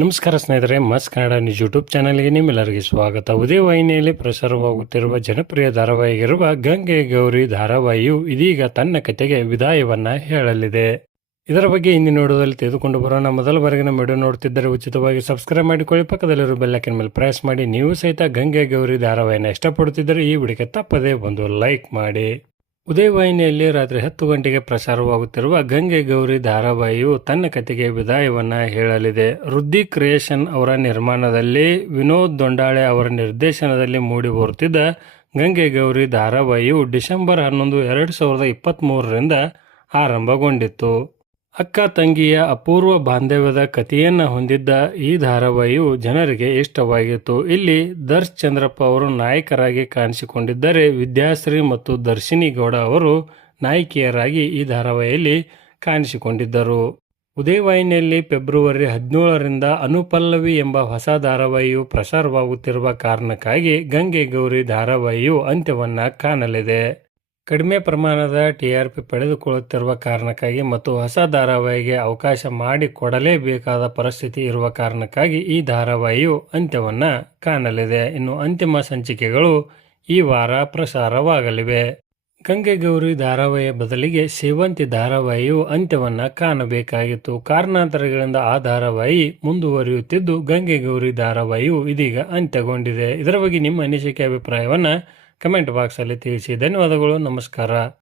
ನಮಸ್ಕಾರ ಸ್ನೇಹಿತರೆ, ಮಸ್ ಕನ್ನಡ ನ್ಯೂಸ್ ಯೂಟ್ಯೂಬ್ ಚಾನಲ್ಗೆ ನಿಮ್ಮೆಲ್ಲರಿಗೆ ಸ್ವಾಗತ. ಉದಯ ವಾಹಿನಿಯಲ್ಲಿ ಪ್ರಸಾರವಾಗುತ್ತಿರುವ ಜನಪ್ರಿಯ ಧಾರಾವಾಹಿಗಿರುವ ಗಂಗೆ ಗೌರಿ ಧಾರಾವಾಹಿಯು ಇದೀಗ ತನ್ನ ಕತೆಗೆ ವಿದಾಯವನ್ನ ಹೇಳಲಿದೆ. ಇದರ ಬಗ್ಗೆ ಇಂದಿನ ನೋಡೋದಲ್ಲಿ ತೆಗೆದುಕೊಂಡು ಬರೋಣ. ಮೊದಲ ಬಾರಿಗೆ ನಮ್ಮ ವಿಡಿಯೋ ನೋಡ್ತಿದ್ದರೆ ಉಚಿತವಾಗಿ ಸಬ್ಸ್ಕ್ರೈಬ್ ಮಾಡಿಕೊಳ್ಳಿ. ಪಕ್ಕದಲ್ಲಿರೋ ಬೆಲ್ಲೈಕನ್ ಮೇಲೆ ಪ್ರೆಸ್ ಮಾಡಿ. ನೀವು ಸಹಿತ ಗಂಗೆ ಗೌರಿ ಧಾರಾವಾಹಿನ ಇಷ್ಟಪಡುತ್ತಿದ್ದರೆ ಈ ವಿಡಿಯೋಗೆ ತಪ್ಪದೇ ಒಂದು ಲೈಕ್ ಮಾಡಿ. ಉದಯ ವಾಹಿನಿಯಲ್ಲಿ ರಾತ್ರಿ ಹತ್ತು ಗಂಟೆಗೆ ಪ್ರಸಾರವಾಗುತ್ತಿರುವ ಗಂಗೆ ಗೌರಿ ಧಾರಾವಾಹಿಯು ತನ್ನ ಕತೆಗೆ ವಿದಾಯವನ್ನು ಹೇಳಲಿದೆ. ರುದ್ದಿ ಕ್ರಿಯೇಷನ್ ಅವರ ನಿರ್ಮಾಣದಲ್ಲಿ ವಿನೋದ್ ದೊಂಡಾಳೆ ಅವರ ನಿರ್ದೇಶನದಲ್ಲಿ ಮೂಡಿ ಬರುತ್ತಿದ್ದ ಗಂಗೆ ಗೌರಿ ಧಾರಾವಾಹಿಯು ಡಿಸೆಂಬರ್ ಹನ್ನೊಂದು, ಎರಡು ಸಾವಿರದ ಇಪ್ಪತ್ತ್ಮೂರರಿಂದ ಆರಂಭಗೊಂಡಿತ್ತು. ಅಕ್ಕ ತಂಗಿಯ ಅಪೂರ್ವ ಬಾಂಧವ್ಯದ ಕಥೆಯನ್ನ ಹೊಂದಿದ್ದ ಈ ಧಾರಾವಾಹಿಯು ಜನರಿಗೆ ಇಷ್ಟವಾಗಿತ್ತು. ಇಲ್ಲಿ ದರ್ಶ್ ಚಂದ್ರಪ್ಪ ಅವರು ನಾಯಕರಾಗಿ ಕಾಣಿಸಿಕೊಂಡಿದ್ದರೆ ವಿದ್ಯಾಶ್ರೀ ಮತ್ತು ದರ್ಶಿನಿ ಗೌಡ ಅವರು ನಾಯಕಿಯರಾಗಿ ಈ ಧಾರಾವಾಹಿಯಲ್ಲಿ ಕಾಣಿಸಿಕೊಂಡಿದ್ದರು. ಉದಯವಾಹಿನಿಯಲ್ಲಿ ಫೆಬ್ರವರಿ ಹದಿನೇಳರಿಂದ ಅನುಪಲ್ಲವಿ ಎಂಬ ಹೊಸ ಧಾರಾವಾಹಿಯು ಪ್ರಸಾರವಾಗುತ್ತಿರುವ ಕಾರಣಕ್ಕಾಗಿ ಗಂಗೆ ಗೌರಿ ಧಾರಾವಾಹಿಯು ಅಂತ್ಯವನ್ನು ಕಾಣಲಿದೆ. ಕಡಿಮೆ ಪ್ರಮಾಣದ ಟಿ ಆರ್ ಪಿ ಪಡೆದುಕೊಳ್ಳುತ್ತಿರುವ ಕಾರಣಕ್ಕಾಗಿ ಮತ್ತು ಹೊಸ ಧಾರಾವಾಹಿಗೆ ಅವಕಾಶ ಮಾಡಿಕೊಡಲೇಬೇಕಾದ ಪರಿಸ್ಥಿತಿ ಇರುವ ಕಾರಣಕ್ಕಾಗಿ ಈ ಧಾರಾವಾಹಿಯು ಅಂತ್ಯವನ್ನ ಕಾಣಲಿದೆ. ಇನ್ನು ಅಂತಿಮ ಸಂಚಿಕೆಗಳು ಈ ವಾರ ಪ್ರಸಾರವಾಗಲಿವೆ. ಗಂಗೆ ಗೌರಿ ಧಾರಾವಾಹಿಯ ಬದಲಿಗೆ ಸೇವಂತಿ ಧಾರಾವಾಹಿಯು ಅಂತ್ಯವನ್ನ ಕಾಣಬೇಕಾಗಿತ್ತು. ಕಾರಣಾಂತರಗಳಿಂದ ಆ ಧಾರಾವಾಹಿ ಮುಂದುವರಿಯುತ್ತಿದ್ದು ಗಂಗೆ ಗೌರಿ ಧಾರಾವಾಹಿಯು ಇದೀಗ ಅಂತ್ಯಗೊಂಡಿದೆ. ಇದರ ಬಗ್ಗೆ ನಿಮ್ಮ ಅನಿಸಿಕೆ, ಅಭಿಪ್ರಾಯವನ್ನ ಕಮೆಂಟ್ ಬಾಕ್ಸಲ್ಲಿ ತಿಳಿಸಿ. ಧನ್ಯವಾದಗಳು ನಮಸ್ಕಾರ.